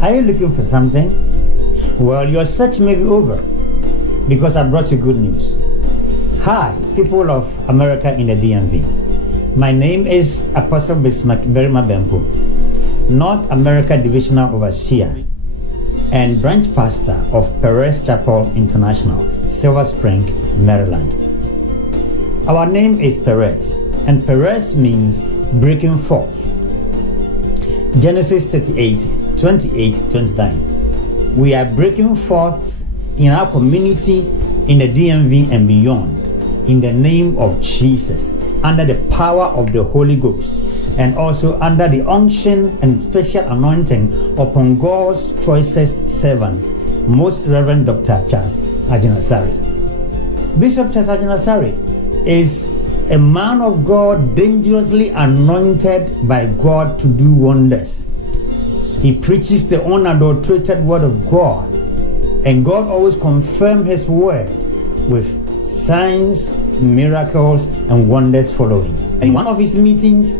Are you looking for something? Well, your search may be over because I brought you good news. Hi, people of America in the DMV. My name is Apostle Bismarck Berima Bempo, North America Divisional Overseer and Branch Pastor of Perez Chapel International, Silver Spring, Maryland. Our name is Perez, and Perez means breaking forth. Genesis 38, 28, 29. We are breaking forth in our community, in the DMV and beyond, in the name of Jesus, under the power of the Holy Ghost, and also under the unction and special anointing upon God's choicest servant, Most Reverend Dr. Charles Agyinasare. Bishop Charles Agyinasare is a man of God dangerously anointed by God to do wonders. He preaches the unadulterated word of God, and God always confirms his word with signs, miracles, and wonders following. In one of his meetings,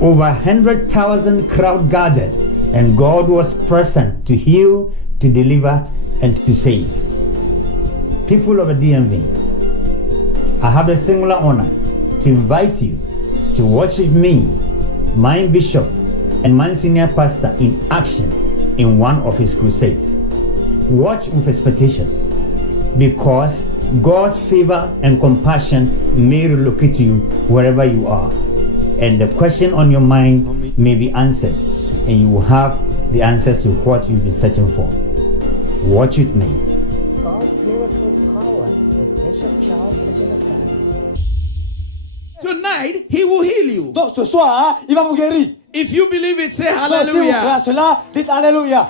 over 100,000 crowd gathered, and God was present to heal, to deliver, and to save. People of the DMV, I have the singular honor to invite you to watch with me, my bishop and my senior pastor in action in one of his crusades. Watch with expectation, because God's favor and compassion may relocate you wherever you are, and the question on your mind may be answered, and you will have the answers to what you've been searching for. Watch with me. God's miracle power with Bishop Charles Agyinasare. Tonight, he will heal you. Donc ce soir, il va vous guérir. If you believe it, say Donc si vous croyez hallelujah. à cela, dites Alléluia.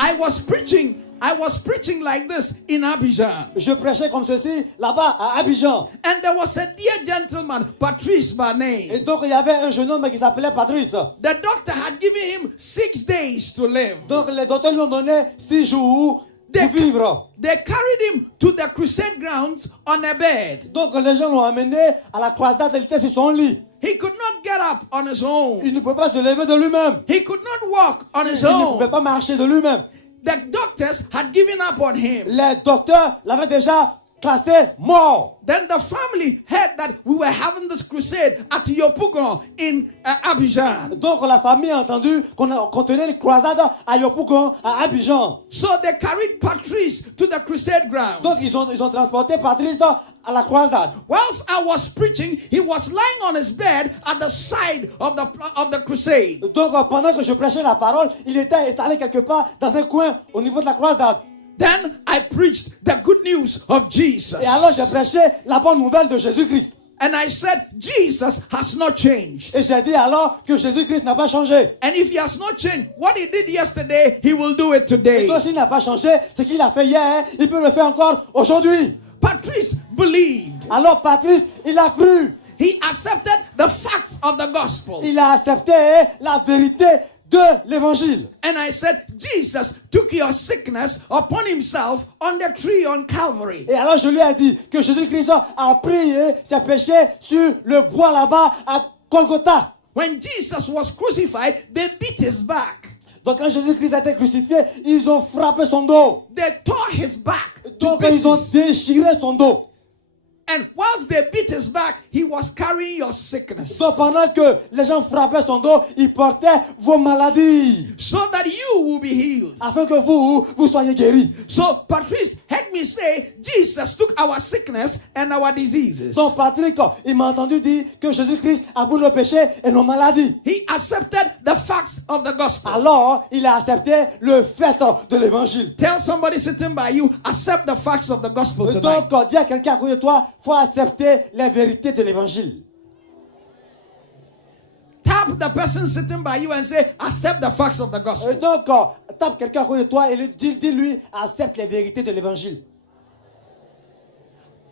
I was preaching like this in Abidjan. Je prêchais comme ceci là-bas à Abidjan. And there was a dear gentleman, Patrice by name. Et donc il y avait un jeune homme qui s'appelait Patrice. The doctor had given him 6 days to live. Donc les docteurs lui ont donné 6 jours pour vivre. They carried him to the crusade grounds on a bed. Donc les gens l'ont amené à la croisade, il était sur son lit. He could not get up on his own. Il ne pouvait pas se lever de lui-même. He could not walk on his Il ne pouvait own. pas marcher de lui-même. The doctors had given up on him. Les docteurs l'avaient déjà classé mort. Then the family heard that we were having this crusade at Yopougon in Abidjan. Donc la famille a entendu qu'on tenait une croisade à Yopougon, à Abidjan. So they carried Patrice to the crusade ground. Donc ils ont transporté Patrice à la croisade. Whilst I was preaching, he was lying on his bed at the side of the crusade. Donc pendant que je prêchais la parole, il était étalé quelque part dans un coin au niveau de la croisade. Then I preached the good news of Jesus. Et alors j'ai prêché la bonne nouvelle de Jésus-Christ. And I said, Jesus has not changed. Et j'ai dit alors que Jésus-Christ n'a pas changé. And if he has not changed, what he did yesterday, he will do it today. Et donc s'il n'a pas changé, ce qu'il a fait hier, il peut le faire encore aujourd'hui. Patrice believed. Alors Patrice, il a cru. He accepted the facts of the gospel. Il a accepté la vérité de l'évangile. And I said, Jesus took your sickness upon himself on the tree on Calvary. Et alors je lui ai dit que Jésus-Christ a pris ses péchés sur le bois là-bas à Golgotha. When Jesus was crucified, they beat his back. Donc quand Jésus-Christ a été crucifié, ils ont frappé son dos. They tore his back. to Donc ils ont pieces. déchiré son dos. And whilst they beat his back, he was carrying your sickness. Donc pendant que les gens frappaient son dos, ils portaient vos maladies. So that you will be healed. Afin que vous soyez guéris. So Patrice heard me say, Jesus took our sickness and our diseases. Donc Patrick, il m'a entendu dire que Jésus-Christ a pris nos péchés et nos maladies. He accepted the facts of the gospel. Alors, il a accepté le fait de l'évangile. Tell somebody sitting by you, accept the facts of the gospel tonight. Donc, dis à quelqu'un à côté de toi, faut accepter les vérités de l'évangile. Tap the person sitting by you and say, accept the facts of the gospel. Donc, tape quelqu'un à côté de toi et dis-lui, accepte les vérités de l'évangile.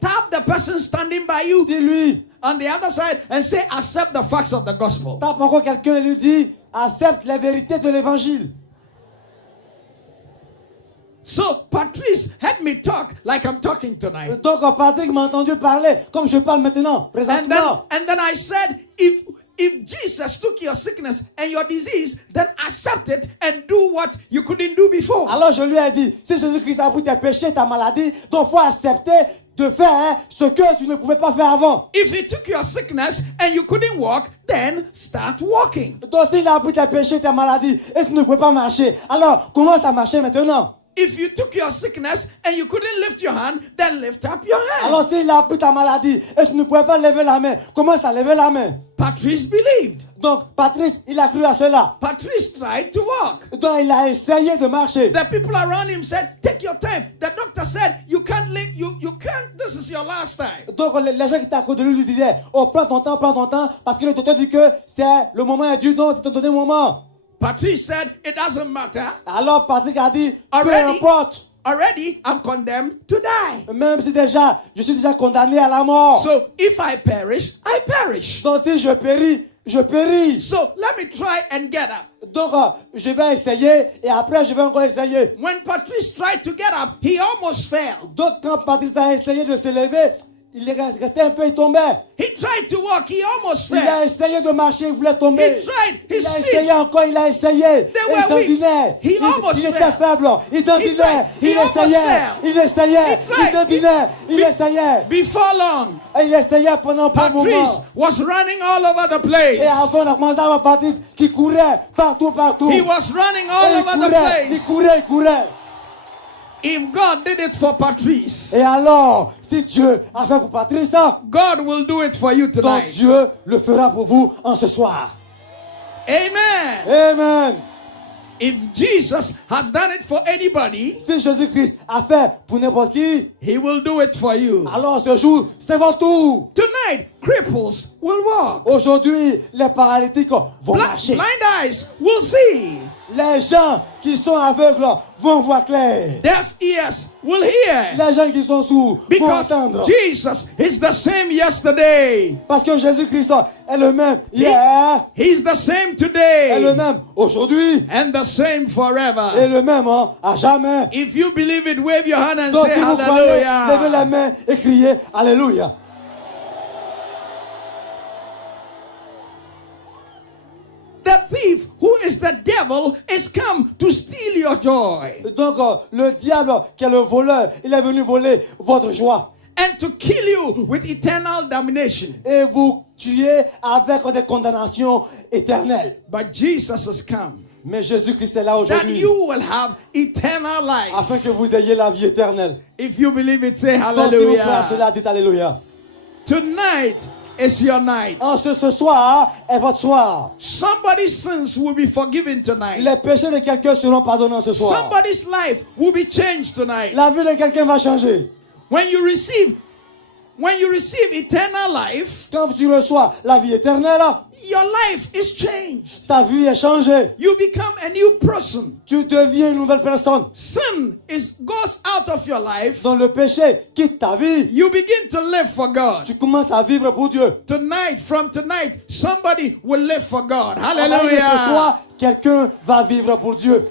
Tap the person standing by you Dis-lui, on the other side and say, accept the facts of the gospel. tape encore quelqu'un et lui dis, accepte les vérités de l'évangile. So Patrice had me talk like I'm talking tonight. Donc, Patrick m'a entendu parler comme je parle maintenant, présentement. And then I said, if if Jesus took your sickness and your disease, then accept it and do what you couldn't do before. Alors je lui ai dit, si Jésus-Christ a pris tes péchés, ta maladie, donc il faut accepter de faire ce que tu ne pouvais pas faire avant. If he took your sickness and you couldn't walk, then start walking. Donc s'il a pris tes péchés, ta maladie, et tu ne pouvais pas marcher, alors commence à marcher maintenant. If you took your sickness and you couldn't lift your hand, then lift up your hand. Alors s'il a pris ta maladie, et tu ne pouvais pas lever la main, commence à lever la main. Patrice believed. Donc Patrice, il a cru à cela. Patrice tried to walk. Donc il a essayé de marcher. The people around him said, take your time. The doctor said, you can't live, you can't, this is your last time. Donc les gens qui étaient à côté de lui disaient, oh prends ton temps, parce que le docteur dit que c'est le moment est dû, donc c'est ton dernier moment. Patrice said, it doesn't matter. Alors Patrick a dit, peu Already, importe, already I'm condemned to die. même si déjà, je suis déjà condamné à la mort. So if I perish, I perish. Donc si je péris, je péris. So let me try and get up. Donc je vais essayer et après je vais encore essayer. When Patrice tried to get up, he almost fell. Donc quand Patrick a essayé de se lever, il est resté un peu, il tombait. He tried to walk, he almost Il a fell. essayé de marcher, il voulait tomber. He tried, Il his a feet. essayé encore, il a essayé. They Et were il weak. dandinait. He almost Il était fell. faible. Il dandinait. tried. Il He almost essayait. fell. Il essayait. He tried. Il dandinait. Il Be- essayait. Before long, Et il essayait pendant un bon Patrice moment. was running all over the place. Et avant, on a commencé à voir Patrice qui courait partout. He was running Et all il over the courait. Il place. courait, il courait. If God did it for Patrice, Et alors, si Dieu a fait pour Patrice, God will do it for you donc tonight. Dieu le fera pour vous en ce soir. Amen. Amen. If Jesus has done it for anybody, Si Jésus-Christ a fait pour n'importe qui, he will do it for you. alors ce jour, c'est votre tour. Tonight, cripples will walk. Aujourd'hui, les paralytiques vont marcher. Blind eyes will see. Les gens qui sont aveugles vont voir clair. Deaf ears will hear. Les gens qui sont sourds vont Because entendre. Jesus is the same yesterday. Parce que Jésus-Christ est le même hier, He's the same est le today. même aujourd'hui, And the same et forever. le même à jamais. If you believe it, wave your hand and Donc say si vous croyez, levez hallelujah. la main et criez Alléluia. The thief, who is the devil, is come to steal your joy Donc le diable qui est le voleur, il est venu voler votre joie and to kill you with eternal damnation. et vous tuer avec des condamnations éternelles. But Jesus has come Mais Jésus-Christ est là that aujourd'hui you will have eternal life. afin que vous ayez la vie éternelle. If you believe it, say Donc si vous croyez à hallelujah. cela, dites Alléluia. Tonight is your night. En ce soir est votre soir. Somebody's sins will be forgiven tonight. Les péchés de quelqu'un seront pardonnés ce soir. Somebody's life will be changed tonight. La vie de quelqu'un va changer. When you receive eternal life, Quand tu reçois la vie éternelle, your life is changed. ta vie est changée. You become a new person. Tu deviens une nouvelle personne. Sin goes out of your life. Dans le péché quitte ta vie. You begin to live for God. Tu commences à vivre pour Dieu. From tonight, somebody will live for God. À partir de ce Hallelujah. soir, quelqu'un va vivre pour Dieu.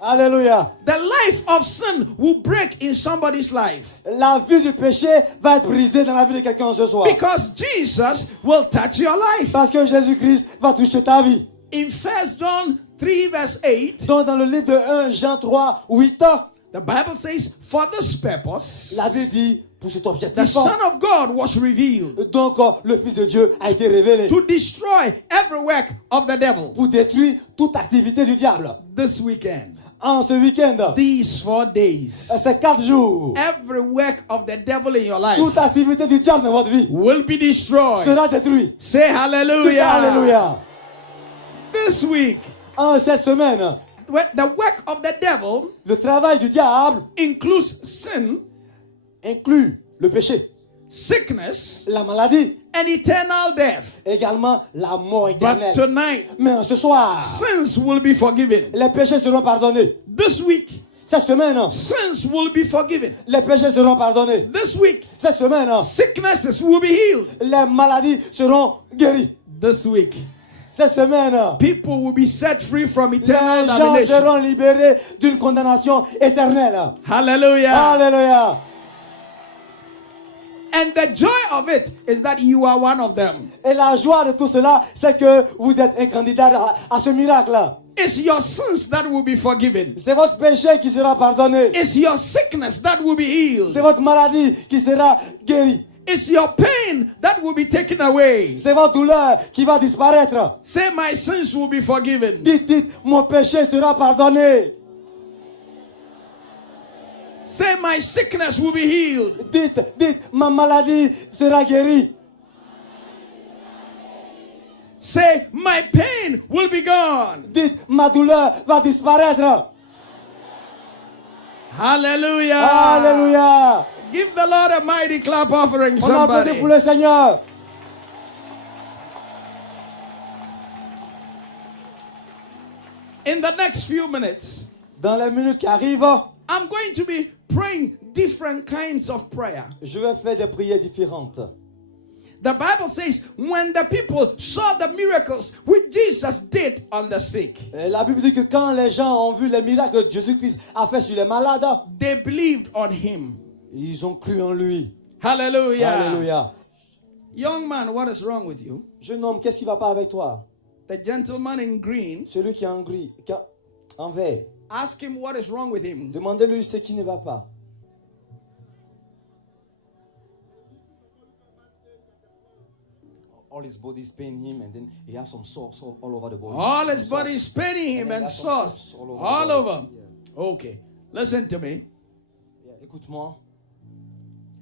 Alléluia. The life of sin will break in somebody's life La vie du péché va être brisée dans la vie de quelqu'un ce soir. because Jesus will touch your life. Parce que Jésus-Christ va toucher ta vie. In 1 John 3 verse 8, Donc dans le livre de 1 Jean 3, 8, the Bible says, for this purpose, la Bible dit, pour cet the objectif, Son of God was revealed donc le Fils de Dieu a été révélé to destroy every work of the devil. pour détruire toute activité du diable. This weekend, En ce week-end, these 4 days, ces 4 jours, every work of the devil in your life toute activité du diable dans votre vie will be destroyed. sera détruite. Say Dites hallelujah. Alléluia. This week, En cette semaine, the work of the devil le travail du diable includes sin, inclut le péché, sickness, la maladie, and eternal death. également la mort But éternelle. tonight, Mais ce soir, sins will be forgiven. les péchés seront pardonnés. This week, Cette semaine, sins will be forgiven. les péchés seront pardonnés. This week, Cette semaine, sicknesses will be healed. les maladies seront guéries. This week, Cette semaine, people will be set free from les eternal gens damnation. seront libérés d'une condamnation éternelle. Hallelujah. Alléluia. And the joy of it is that you are one of them. Et la joie de tout cela, c'est que vous êtes un candidat à ce miracle-là. It's your sins that will be forgiven. C'est votre péché qui sera pardonné. It's your sickness that will be healed. C'est votre maladie qui sera guérie. It's your pain that will be taken away. C'est votre douleur qui va disparaître. Say, my sins will be forgiven. Dites, mon péché sera pardonné. Say, my sickness will be healed. Dites, ma maladie sera guérie. Say, my pain will be gone. Dites, ma douleur va disparaître. Hallelujah. Alléluia. Give the Lord a mighty clap offering, On applaudit somebody. pour le Seigneur. In the next few minutes, Dans les minutes qui arrivent, I'm going to be praying different kinds of prayer. je vais faire des prières différentes. The Bible says, when the people saw the miracles which Jesus did on the sick, La Bible dit que quand les gens ont vu les miracles que Jésus-Christ a fait sur les malades, they believed on him. ils ont cru en lui. Hallelujah. Alléluia. Young man, what is wrong with you? Jeune homme, qu'est-ce qui va pas avec toi? The gentleman in green, Celui qui est en gris, en vert. ask him what is wrong with him. Demandez-lui ce qui ne va pas. All his body is paining him, and then he has some sores all over the body. All his Some body sores. is paining him and that's sauce sauce all over all the body. over. Okay, listen to me. Yeah, écoute-moi,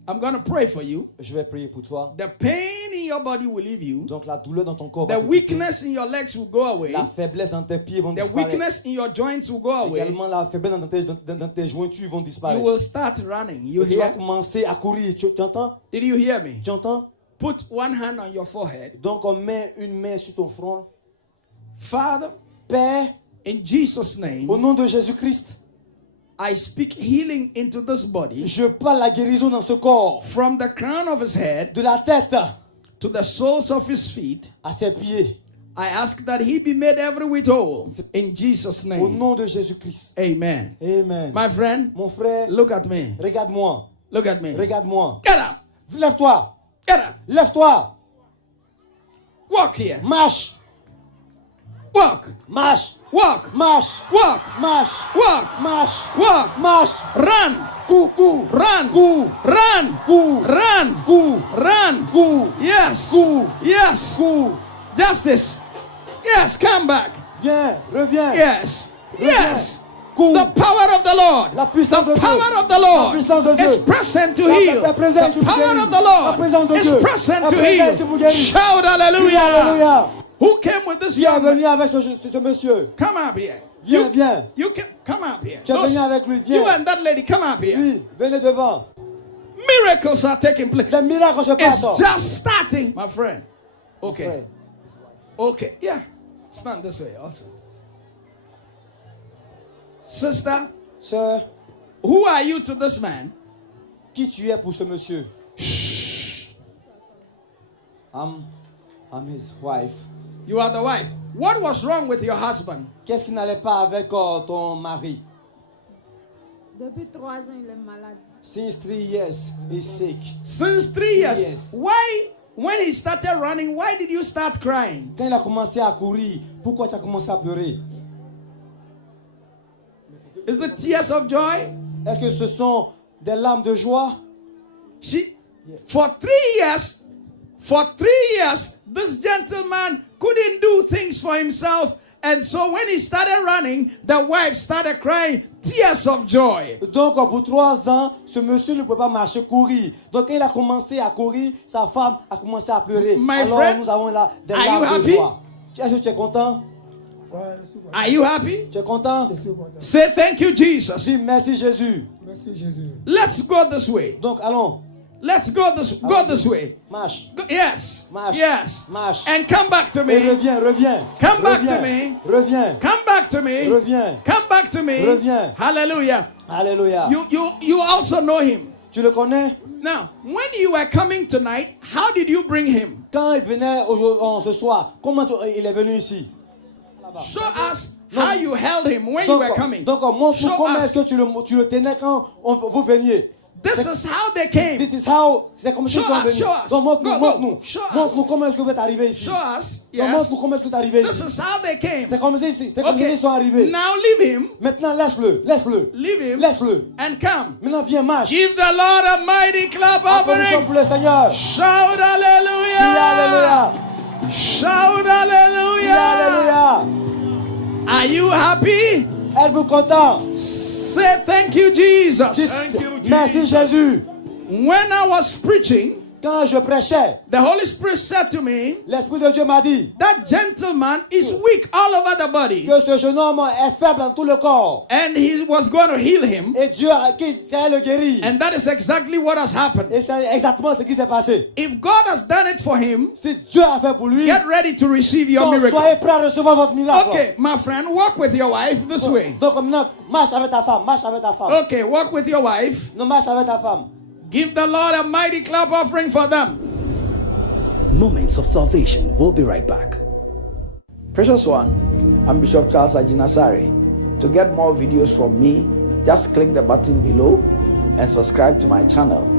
I'm going to pray for you. je vais prier pour toi. The pain in your body will leave you. Donc la douleur dans ton corps The va te quitter. weakness in your legs will go away. La faiblesse dans tes pieds vont The disparaître. weakness in your joints will go away. Également la faiblesse dans tes jointures vont You disparaître. will start running. You Et tu vas hear? commencer à courir. Tu entends? Did you hear me? Tu entends? Put one hand on your forehead. Donc on met une main sur ton front. Father, Père, in Jesus' name, au nom de Jésus-Christ, I speak healing into this body je parle la guérison dans ce corps. from the crown of his head De la tête to the soles of his feet. à ses pieds. I ask that he be made every whit whole in Jesus' Au name. nom de Jésus-Christ. Amen. Amen. My friend, Mon frère, look at me. regarde-moi. Look at me. Regarde-moi. Get up. Lève-toi. Get up. Lève-toi. Walk here. Marche. Walk. Marche. Walk. Marche. Walk. Marche. Walk. Marche. Walk. Marche. Run. Cours. Run. Cours. Run. Cours. Run. Cours. Run. Cours. Yes. Cours. Yes. Cours. Justice. Yes. Come back. Viens. Reviens. Yes. Yes. Cours. The power of the Lord. La puissance The de Dieu. power of the La Lord puissance de Dieu. is present to La- heal. la présence The vous power guérit. of the La Lord présence de is Dieu. present La to présence vous heal. guérit. Shout hallelujah. Alléluia. Who came with this Qui est young man? venu avec ce monsieur? Come up here. Viens, viens. You can come up here. Tu es Those- venu avec lui. you Viens. and that lady, come up here. Oui, venez devant. Miracles are taking place. Les miracles se It's passent. just starting, my friend. Okay. Frère. Okay. Yeah. Stand this way also. Sister, Sœur, who are you to this man? qui tu es pour ce monsieur? I'm his wife. You are the wife. What was wrong with your husband? Qu'est-ce qui n'allait pas avec ton mari? Depuis 3 ans, il est malade. Since 3 years, he's sick. Since 3 years. Yes. Why, when he started running, why did you start crying? Quand il a commencé à courir, pourquoi tu as commencé à pleurer? Is it tears of joy? Est-ce que ce sont des larmes de joie? For 3 years, this gentleman couldn't do things for himself. And so when he started running, the wife started crying tears of joy. Donc, pour 3 ans, ce monsieur ne pouvait pas marcher, courir. Donc, quand il a commencé à courir, sa femme a commencé à pleurer. My Alors, friend, nous avons là des are you larmes de happy? joie. Est-ce que tu es content? Are you happy? Tu es content? Say thank you, Jesus. Dis merci Jésus. Let's go this way. Donc, allons, Let's go this way. marche. Yes. Marche. Yes. Marche. And come back to Et me. reviens. Come back Reviens. to me. Reviens. Come back to me. Reviens. Come back to me. Reviens. Hallelujah. Alléluia. You also know him. Tu le connais? Now, when you were coming tonight, how did you bring him? Quand il venait ce soir, comment il est venu ici? Show us how you held him when you were coming. Donc montre-nous Show comment us. est-ce que tu le tenais quand vous veniez. This is how they came. This is how, c'est comme ça Show qu'ils sont us, venus. show us. Donc montre-nous, Go, montre-nous. go. Show us. Montre-nous comment est-ce que vous êtes arrivé ici. Show us. Donc Yes. montre-nous comment est-ce que tu es arrivé This ici. is how they came. C'est comme ça ici, c'est comme ça Okay. ils sont arrivés. Now leave him. Maintenant laisse-le, laisse-le, Leave him. laisse-le. And come. Maintenant viens, marche. Give the Lord a mighty clap Applaudissons offering. pour le Seigneur. Shout Dis hallelujah. alléluia. Shout Dis hallelujah. alléluia. Are you happy? Êtes-vous content? Say thank you, Jesus. Dis, merci Jésus. When I was preaching, Quand je prêchais, the Holy Spirit said to me, l'Esprit de Dieu m'a dit that gentleman is weak all over the body. que ce jeune homme est faible dans tout le corps. And he was going to heal him. Et Dieu qui le guérit. And that is exactly what has happened. Et c'est exactement ce qui s'est passé. If God has done it for him, Si Dieu a fait pour lui, get ready to receive your donc miracle. soyez prêts à recevoir votre miracle. Okay, my friend, walk with your wife this way. Donc maintenant, marche avec ta femme, marche avec ta femme. Okay, walk with your wife. Non, marche avec ta femme. Give the Lord a mighty clap offering for them. Moments of Salvation. We'll be right back. Precious one, I'm Bishop Charles Ajinasari. To get more videos from me, just click the button below and subscribe to my channel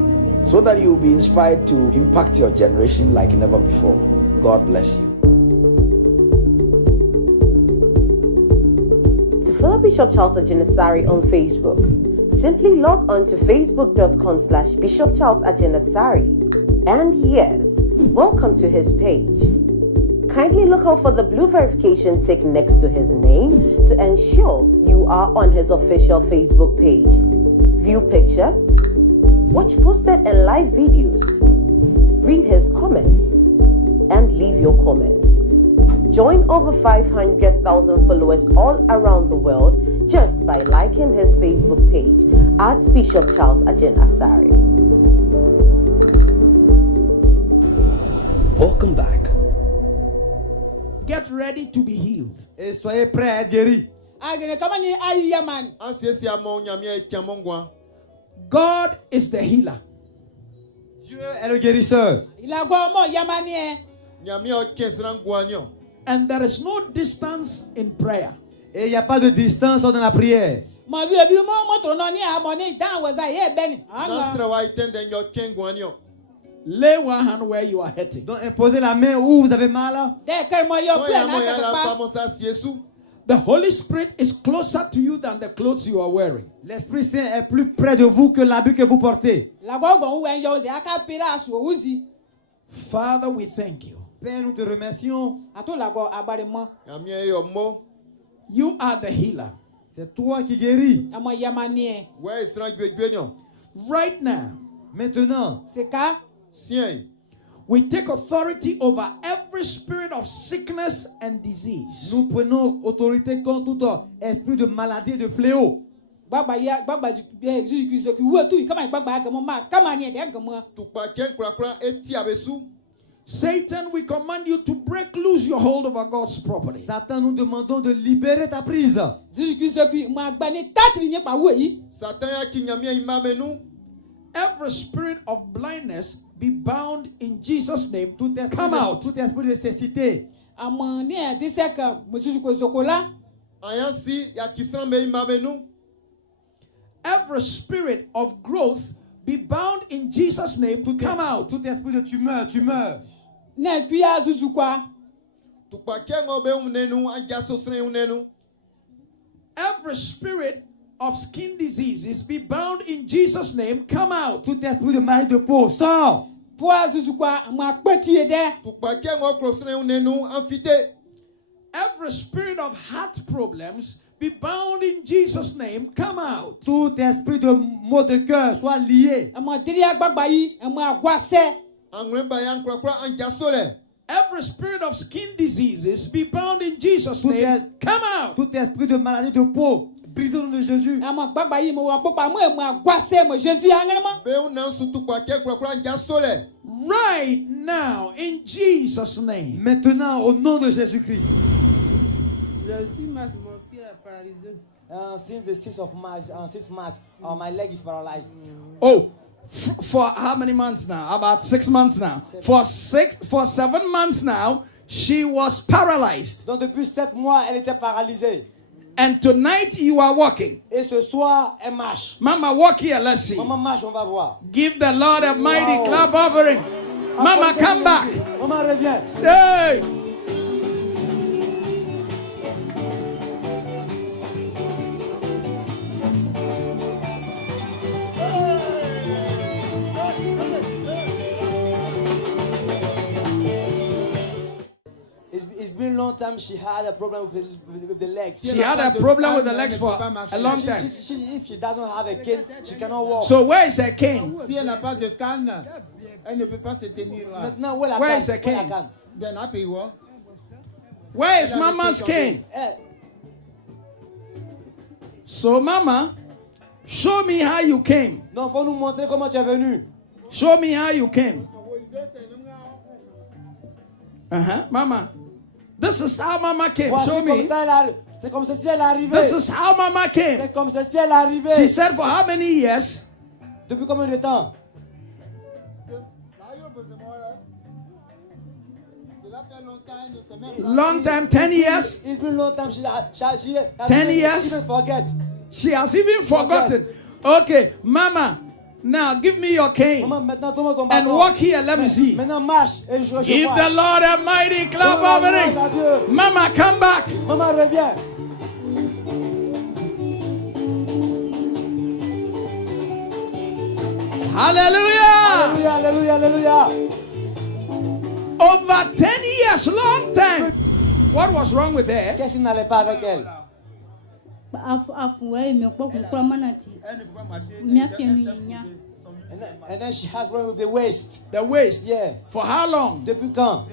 so that you'll be inspired to impact your generation like never before. God bless you. To follow Bishop Charles Ajinasari on Facebook, simply log on to facebook.com/Bishop Charles Ajinasari. And yes, welcome to his page. Kindly look out for the blue verification tick next to his name to ensure you are on his official Facebook page. View pictures, watch posted and live videos, read his comments, and leave your comments. Join over 500,000 followers all around the world just by liking his Facebook page at Bishop Charles Ajinasari. Welcome back. Get ready to be healed. Et soyez prêts à être guéris. God is the healer. Dieu est le guérisseur. And there is no distance in prayer. Et il n'y a pas de distance dans la prière. Lay one hand where you are hurting. Donc imposez la main où vous avez mal. The Holy Spirit is closer to you than the clothes you are wearing. L'Esprit Saint est plus près de vous que l'habit que vous portez. Father, we thank you. Père, nous te remercions. You are the healer. C'est toi qui guéris. Right now, Maintenant, we take authority over every spirit of sickness and disease. nous prenons autorité contre tout esprit de maladie et de fléau. Satan, we command you to break loose your hold over God's property. Satan, nous demandons de libérer ta prise. Every spirit of blindness be bound in Jesus' name. Tout esprit, Come out. tout esprit de cécité. Every spirit of growth be bound in Jesus' name. Come out. Tout esprit de tumeur, tumeur. Every spirit of skin diseases be bound in Jesus' name. Come out. Tout esprit de maladie de peau, sors. Every spirit of heart problems be bound in Jesus' name. Come out. Tout esprit de maux de cœur soit lié. Every spirit of skin diseases be bound in Jesus' Tout, name. Come out. tout esprit de maladie de peau, brisé au nom de Jésus. Right now, in Jesus' name. Maintenant, au nom de Jésus-Christ. Since the 6th of March, 6th March, my leg is paralyzed. Oh, for how many months now? About 6 months now. For 7 months now, she was paralyzed. Donc depuis 7 mois, elle était paralysée. And tonight you are walking. Et ce soir, elle marche. Mama, walk here. Let's see. Maman marche, on va voir. Give the Lord a mighty clap offering. Mama, come back. Maman revient. Hey. It's been a long time she had a problem with the legs. She had a problem with the legs for a long time. If she doesn't have a cane, she cannot walk. So where is her cane? Si elle n'a pas de canne, elle ne peut pas se tenir là. Maintenant, où est la Where canne? is her Où est la cane? canne? Dans la pays, ouais. Where is Mama's cane? Eh, So Mama, show me how you came. non, faut nous montrer comment tu es venu. Show me how you came. Mama, this is how Mama came. Voici Show comme me. ça, c'est comme ceci elle est arrivée. This is how Mama came. C'est comme ceci elle est arrivée. She said, for how many years? Depuis combien de temps? Cela fait longtemps, elle ne sait même pas. Long time, 10 years. It's been a long time. She 10 years? Even forget. She has even forgotten. Okay, Mama, now give me your cane Maman, maintenant tombe ton and bâton. walk here. Let me see. Maintenant marche et je Give vois. the Lord a mighty clap Oh, offering. gloire à Dieu. Mama, come back. Maman revient. Hallelujah. Alléluia, alléluia, alléluia. Over 10 years, long time. What was wrong with her? Qu'est-ce qui n'allait pas avec elle? And then she has problem with the waist. The waist. Yeah. For how long? Depuis quand?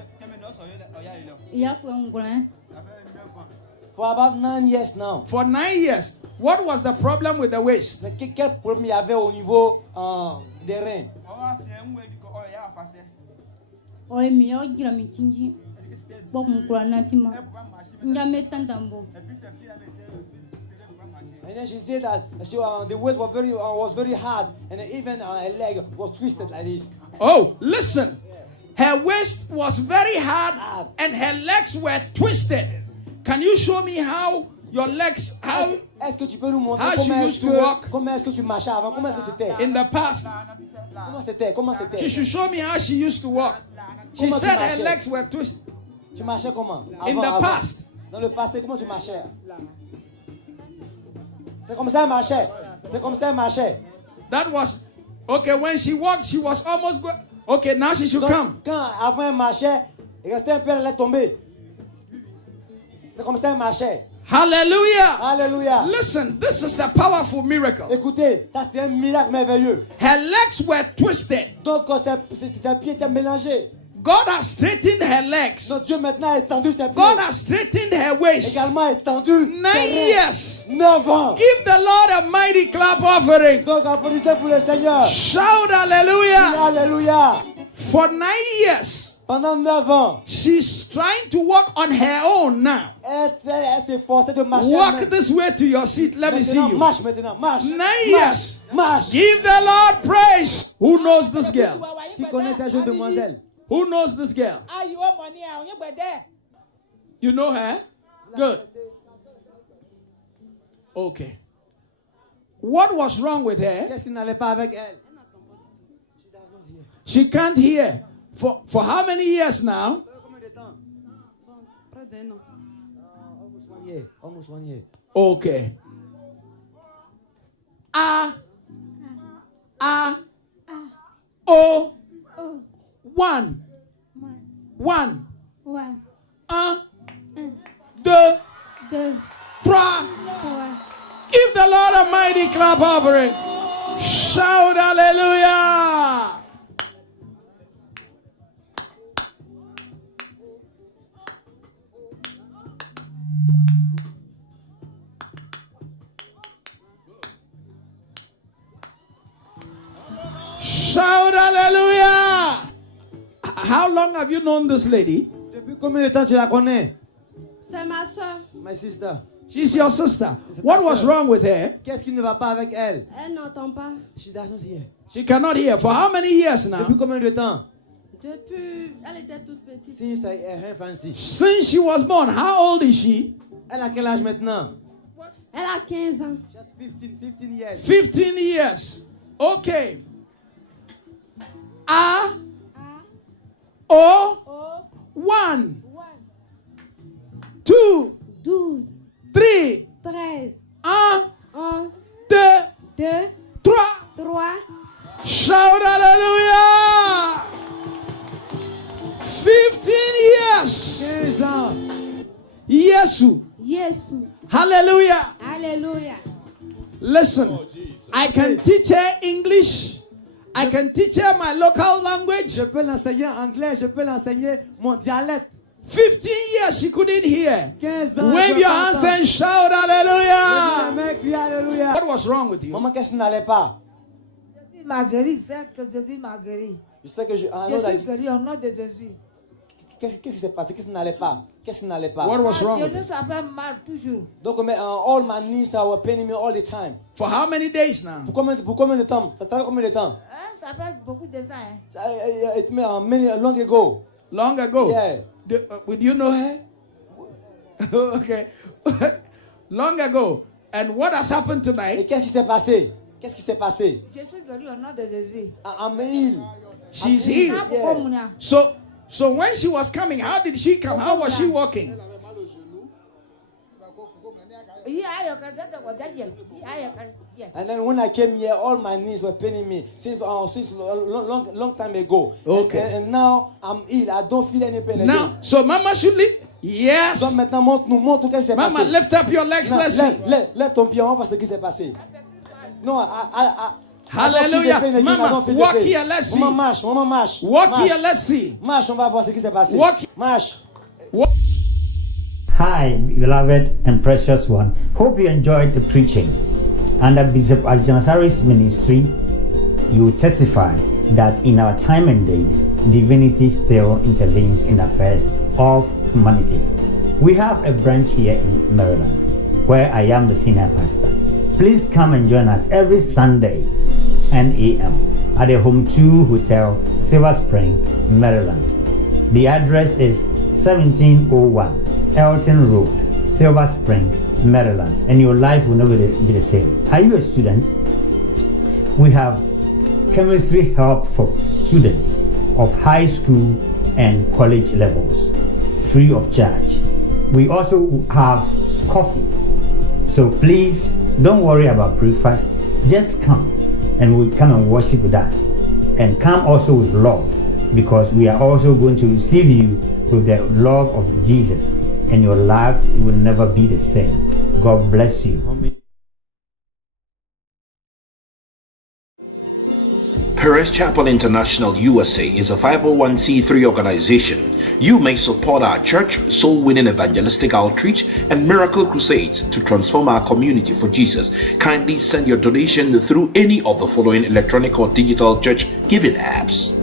For about 9 years now. For 9 years. What was the problem with the waist? Mais quel problème il y avait au niveau des reins? And then she said that the waist was very hard, and even her leg was twisted like this. Oh, listen. Her waist was very hard and her legs were twisted. Can you show me how your legs, how Est-ce que tu peux nous montrer how she used to walk comment est-ce que tu marchais avant? Comment est-ce que c'était? in the past? Comment c'était? She should show me how she used to walk. She Comment tu said her marchais? legs were twisted. Tu marchais comment? In the past. Dans le passé, comment tu marchais? C'est comme ça elle marchait. C'est comme ça elle marchait. That was okay. When she walked, she was almost go. Okay, now she should Donc, come. quand avant elle marchait, il restait un peu, elle allait tomber. C'est comme ça elle marchait. Hallelujah. Alléluia. Listen, this is a powerful miracle. Écoutez, ça c'est un miracle merveilleux. Her legs were twisted. Donc ses pieds étaient mélangés. God has straightened her legs. Donc Dieu maintenant a étendu ses pieds. God has straightened her waist. Également étendu 9 ses reins. years. 9 ans. Give the Lord a mighty clap offering. Donc applaudissez pour le Seigneur. Shout hallelujah. Alléluia. For 9 years, Pendant 9 ans, she's trying to walk on her own now. elle s'est forcée de marcher. Walk elle-même. this way to your seat. Let me see Maintenant, you. marche maintenant, marche. 9 Marche, years. marche. Give the Lord praise. Who knows this girl? Qui connaît cette jeune demoiselle? Who knows this girl? You know her? Good. Okay. What was wrong with her? Qu'est-ce qui n'allait pas avec elle? She can't hear. For how many years now? Combien de temps? Almost one year. Okay. O. 1. 1. 1. 2. 3. Give the Lord a mighty clap offering. Shout hallelujah. Shout hallelujah. How long have you known this lady? Depuis combien de temps tu la connais? C'est ma soeur. My sister. She's your sister. What was wrong with her? Qu'est-ce qui ne va pas avec elle? Elle n'entend pas. She doesn't hear. She cannot hear. For how many years now? Depuis combien de temps? Depuis, elle était toute petite. Since her infancy. Since she was born. How old is she? Elle a quel âge maintenant? Elle a 15 ans. Just 15 years. 15 years. Okay. A O 1 2 12, 3 13, 1 11, 2 2, 3. 3. Shout hallelujah! 15 years. 15 ans. Yesu. Yesu. Hallelujah. Alléluia. Listen, I can teach her English. I can teach her my local language. Je peux l'enseigner en anglais, je peux l'enseigner mon dialecte. 15 years she couldn't hear. 15 ans. Wave je your peux hands entendre. and shout hallelujah. Le mec crie alléluia. What was wrong with you? Maman, qu'est-ce qui n'allait pas? Marguerite, c'est que Jésus Marguerite. Je sais que je. Ah, Je non, suis guéri au nom de Jésus. qu'est-ce qui s'est passé? Qu'est-ce qui n'allait pas? Qu'est-ce qui n'allait pas? What was wrong Je with ne you? ça fait mal toujours. Donc, mais, all my knees were paining me all the time. For how many days now? Pour combien de temps? Ça fait combien de temps? Hein, ça fait beaucoup de temps. Hein. It many long ago. Long ago? Yeah. Would you know her? Okay. Long ago. And what has happened Et tonight? qu'est-ce qui s'est passé? Qu'est-ce qui s'est passé? Je suis guéri au nom de Jésus. I'm healed. She's I'm healed. Yeah. So when she was coming, how did she come? How was she walking? And then when I came here, all my knees were paining me since long time ago. Okay. And now I'm healed. I don't feel any pain Now, again. so Mama should leave. Yes. Donc maintenant, montre qu'est-ce qui s'est Mama, passé. lift up your legs. Non, Let's see. lève ton pied, on va voir ce qui s'est passé. Non, Hallelujah. Mama, walk here. Let's see. Maman marche. Walk Marche. here. Let's see. Marche, on va voir ce qui s'est passé. Walk. Marche. Hi, beloved and precious one. Hope you enjoyed the preaching. Under Bishop Ajanasari's ministry, you testify that in our time and days, divinity still intervenes in affairs of humanity. We have a branch here in Maryland, where I am the senior pastor. Please come and join us every Sunday, 10 a.m. at the Home 2 Hotel, Silver Spring, Maryland. The address is 1701 Elton Road, Silver Spring, Maryland, and your life will never be the same. Are you a student? We have chemistry help for students of high school and college levels, free of charge. We also have coffee. So please don't worry about breakfast. Just come and we'll come and worship with us. And come also with love, because we are also going to receive you with the love of Jesus, and your life will never be the same. God bless you. Perez Chapel International USA is a 501c3 organization. You may support our church, soul winning evangelistic outreach, and miracle crusades to transform our community for Jesus. Kindly send your donation through any of the following electronic or digital church giving apps: